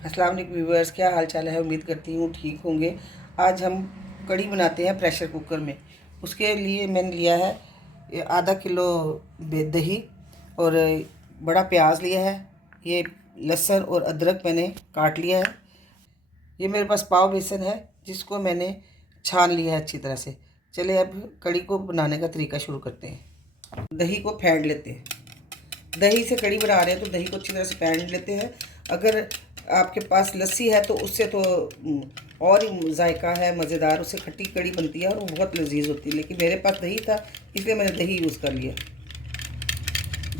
अस्सलाम वालेकुम व्यूअर्स, क्या हाल चाल है। उम्मीद करती हूँ ठीक होंगे। आज हम कढ़ी बनाते हैं प्रेशर कुकर में। उसके लिए मैंने लिया है आधा किलो दही और बड़ा प्याज लिया है। ये लहसुन और अदरक मैंने काट लिया है। ये मेरे पास पाव बेसन है जिसको मैंने छान लिया है अच्छी तरह से। चलिए अब कढ़ी को बनाने का तरीका शुरू करते हैं। दही को फेंट लेते हैं। दही से कढ़ी बना रहे हैं तो दही को अच्छी तरह से फेंट लेते हैं। अगर आपके पास लस्सी है तो उससे तो और ही जायका है, मज़ेदार, उससे खट्टी कढ़ी बनती है और वो बहुत लजीज होती है। लेकिन मेरे पास दही था इसलिए मैंने दही यूज़ कर लिया।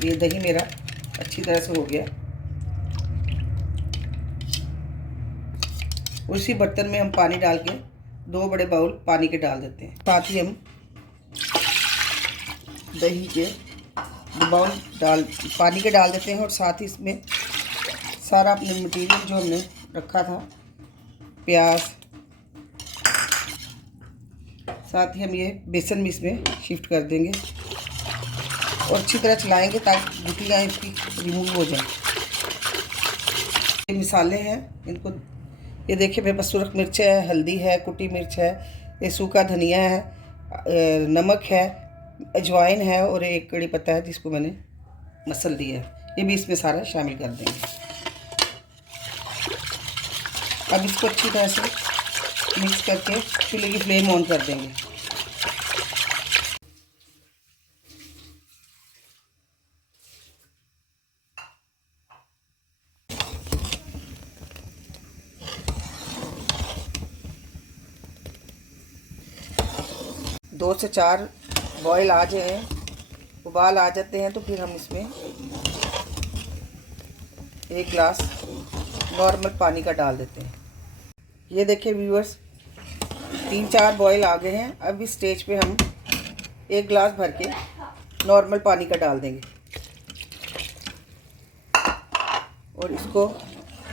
ये दही मेरा अच्छी तरह से हो गया। उसी बर्तन में हम पानी डाल के 2 बड़े बाउल पानी के डाल देते हैं। साथ ही हम दही के बाउल पानी के डाल देते हैं और साथ ही इसमें सारा अपने मटेरियल जो हमने रखा था, प्याज, साथ ही हम ये बेसन भी इसमें शिफ्ट कर देंगे और अच्छी तरह चलाएंगे ताकि गुठलियाँ इसकी रिमूव हो जाएं। ये मिसाले हैं, इनको ये देखिए मेरे पास सुरख मिर्च है, हल्दी है, कुटी मिर्च है, ये सूखा धनिया है, नमक है, अजवाइन है और एक कड़ी पत्ता है जिसको मैंने मसल दिया है। ये भी इसमें सारा शामिल कर देंगे। अब इसको अच्छी तरह से मिक्स करके चूल्हे की फ्लेम ऑन कर देंगे। दो से चार बॉयल आ जाए, उबाल आ जाते हैं तो फिर हम इसमें 1 गिलास नॉर्मल पानी का डाल देते हैं। ये देखिए व्यूअर्स, 3-4 बॉयल आ गए हैं। अब इस स्टेज पे हम 1 गिलास भर के नॉर्मल पानी का डाल देंगे और इसको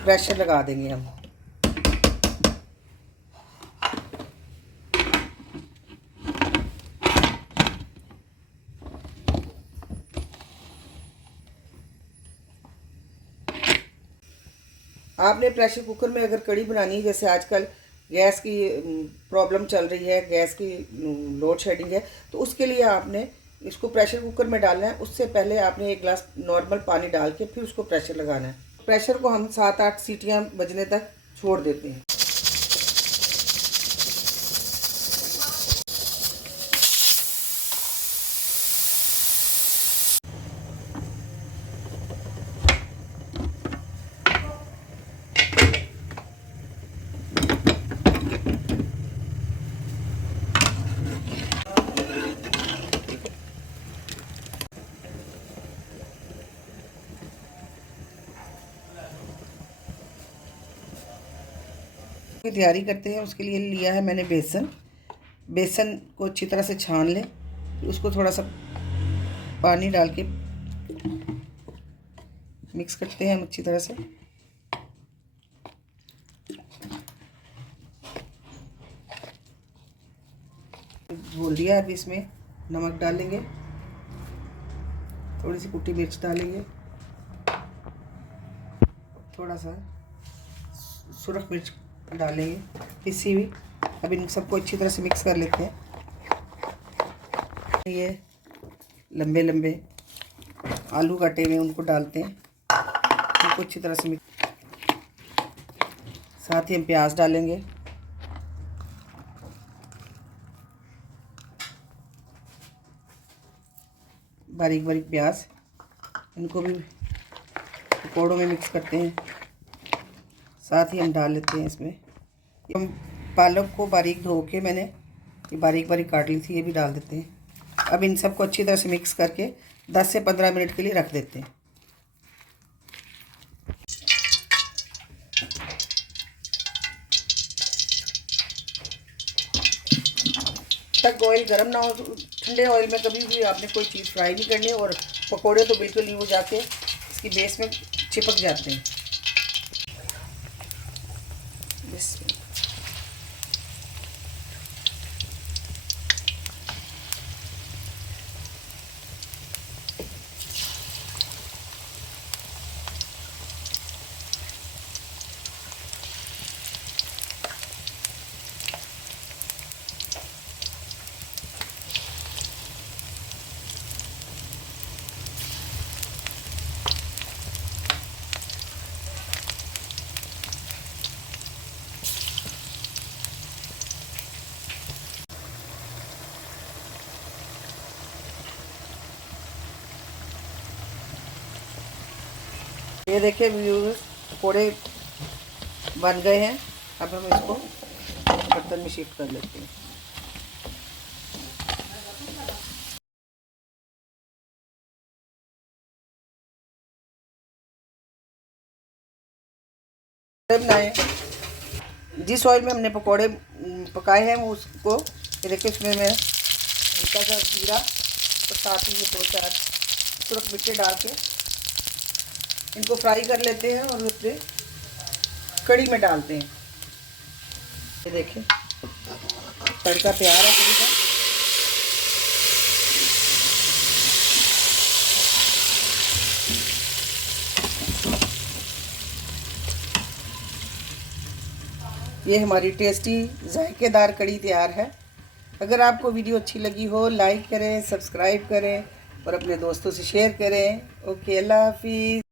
प्रेशर लगा देंगे हम। आपने प्रेशर कुकर में अगर कढ़ी बनानी है, जैसे आजकल गैस की प्रॉब्लम चल रही है, गैस की लोड शेडिंग है, तो उसके लिए आपने इसको प्रेशर कुकर में डालना है। उससे पहले आपने 1 गिलास नॉर्मल पानी डाल के फिर उसको प्रेशर लगाना है। प्रेशर को हम 7-8 सीटियां बजने तक छोड़ देते हैं। की तैयारी करते हैं। उसके लिए लिया है मैंने बेसन। बेसन को अच्छी तरह से छान लें, उसको थोड़ा सा पानी डाल के मिक्स करते हैं हम अच्छी तरह से। घोल दिया। अभी इसमें नमक डालेंगे, थोड़ी सी कुटी मिर्च डालेंगे, थोड़ा सा सुरख मिर्च डालेंगे पिसी हुई। अब इन सबको अच्छी तरह से मिक्स कर लेते हैं। ये लंबे लंबे आलू काटे हुए उनको डालते हैं, उनको अच्छी तरह से मिक्स। साथ ही हम प्याज डालेंगे, बारीक बारीक प्याज, इनको भी पकौड़ों में मिक्स करते हैं। साथ ही हम डाल लेते हैं इसमें, हम पालक को बारीक धो के मैंने ये बारीक बारीक काट ली थी, ये भी डाल देते हैं। अब इन सबको अच्छी तरह से मिक्स करके 10 से 15 मिनट के लिए रख देते हैं। तक ऑयल गर्म ना हो, ठंडे ऑयल में कभी भी आपने कोई चीज़ फ्राई नहीं करनी, और पकोड़े तो बिल्कुल नहीं, हो जाते इसकी बेस में चिपक जाते हैं। ये देखिए व्यूअर्स, पकौड़े बन गए हैं। अब हम इसको बर्तन में शिफ्ट कर लेते हैं। बनाए जिस ऑयल में हमने पकौड़े पकाए हैं वो उसको, ये देखिए इसमें मैं हल्का सा जीरा और साथ ही ये 2-4 तुरक मिर्ची डाल के इनको फ्राई कर लेते हैं और उससे कड़ी में डालते हैं। ये देखिए तड़का तैयार है कड़ी का। ये हमारी टेस्टी जायकेदार कड़ी तैयार है। अगर आपको वीडियो अच्छी लगी हो, लाइक करें, सब्सक्राइब करें और अपने दोस्तों से शेयर करें। ओके, अल्लाह हाफिज़।